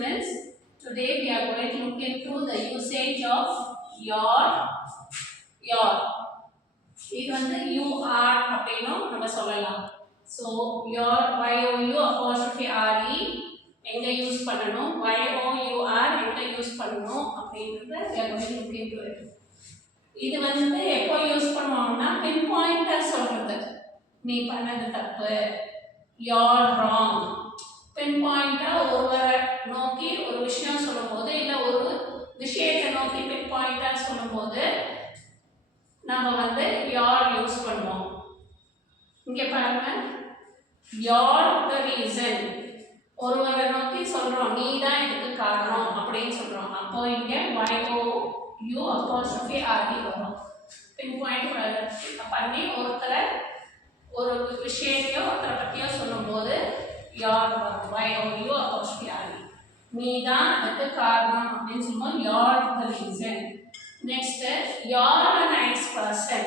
students. Today we are going to look into the usage of your. இது வந்து you are அப்படினு நம்ம சொல்லலாம். So your you apostrophe re எங்க use பண்ணனும், your எங்க யூஸ் பண்ணனும் அப்படிங்கறத we are going to look into it. இது வந்து எப்போ யூஸ் பண்ணுவாங்கன்னா பின் பாயிண்டர் சொல்றது. நீ பண்ணது தப்பு, you're wrong. பின் பாயிண்டர் ஒருவரை நோக்கி ஒரு விஷயம் சொல்லும்போது இல்ல ஒரு விஷயத்தை நோக்கி பின் பாயிண்டர் சொல்லும்போது நாம வந்து your யூஸ் பண்ணுவோம். இங்க பாருங்க, you're the reason. ஒருவரை நோக்கி சொல்றோம், நீ தான் இதுக்கு காரணம் அப்படின்னு சொல்றோம். அப்போ இங்க you apostrophe re வரும். பின் பாயிண்ட் பண்ணி ஒருத்தரை ஒரு விஷயத்தையோ ஒருத்தரை பத்தியோ சொல்லும்போது your you apostrophe re. நீ தான் அதுக்கு காரணம் அப்படின்னு சொல்லும்போது you're the reason. Next, you're a nice person.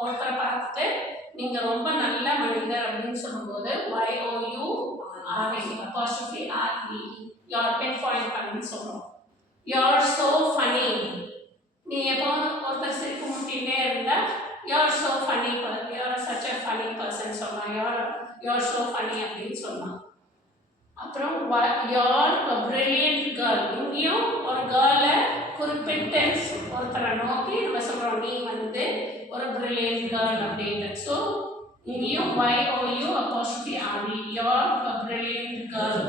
ஒருத்தரை பார்த்துட்டு நீங்க ரொம்ப நல்ல மனிதர் அப்படின்னு சொல்லும்போது you apostrophe re. you're pin point பண்ணி சொல்றோம். you're so funny. நீ எப்போ ஒருத்தர் சிரிப்பு முட்டினே இருந்தா you're so funny, you're such a funny person சொல்லலாம். you're so funny அப்படின்னு சொல்லலாம். அப்புறம் you're a brilliant girl. இங்கேயும் ஒரு கேர்ளை குறிப்பிட்டு ஒருத்தரை நோக்கி நம்ம சொல்றோம், நீ வந்து ஒரு brilliant girl அப்படின்னு. ஸோ இங்கேயும் you apostrophe re, you're a brilliant girl.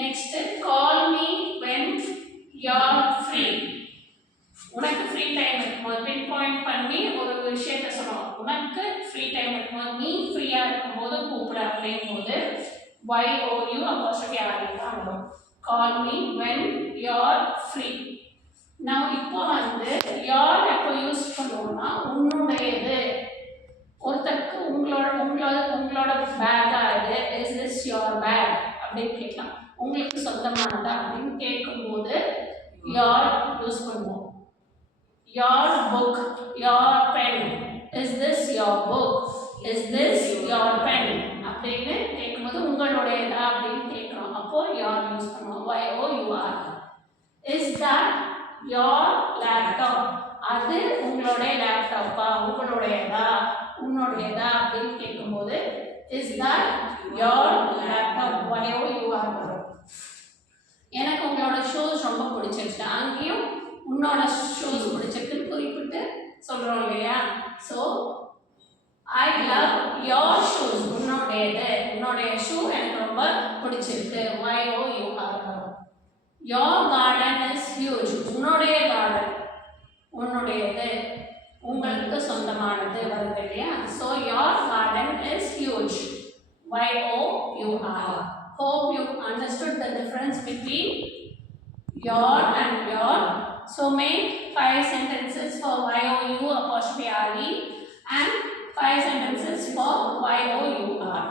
Next, call me when you're free. உனக்கு ஃப்ரீ டைம் இருக்கும்போது பின் பாயிண்ட் பண்ணி ஒரு விஷயத்தை சொல்லுவோம். உனக்கு ஃப்ரீ டைம் இருக்கும்போது, நீ ஃப்ரீயா இருக்கும்போது கூப்பிட அப்படிங்கும்போது you apostrophe re தான் வரும். Call me when you're free. நான் இப்போ வந்து your எப்போ யூஸ் பண்ணுவோம்னா உன்னுடையது. ஒருத்தருக்கு உங்களோட பேக்கா இது, இஸ் திஸ் யுவர் பேக் அப்படின்னு கேட்கலாம். உங்களுக்கு சொந்தமானதா அப்படின்னு கேட்கும்போது your யூஸ் பண்ணுவோம். your book, your pen, is this your book, is this your pen அப்படின்னு கேட்கும்போது உங்களுடையதா அப்படின்னு கேட்குறோம். அப்போ your யூஸ் பண்ணுவோம். you are. is that your laptop? அது உங்களுடைய லேப்டாப்பா, உங்களுடையதா உன்னுடையதா அப்படின்னு கேட்கும்போது is that your laptop? you are வரும். எனக்கு உங்களோட ஷூஸ் ரொம்ப பிடிச்சிருச்சு, அங்கேயும் உன்னோட ஷூஸ் பிடிச்சிருக்குன்னு குறிப்பிட்டு சொல்றோம் இல்லையா? So I love your shoes. உன்னுடைய ஷூ எனக்கு ரொம்ப பிடிச்சிருக்கு. you are வரும். Your garden is huge. உன்னுடைய கார்டன் உன்னுடையது, உங்களுக்கு சொந்தமானது வருது இல்லையா? So your garden is huge. you are. Hope you understood the difference between your and your. So make 5 sentences for you apostrophe re and 5 sentences for you are.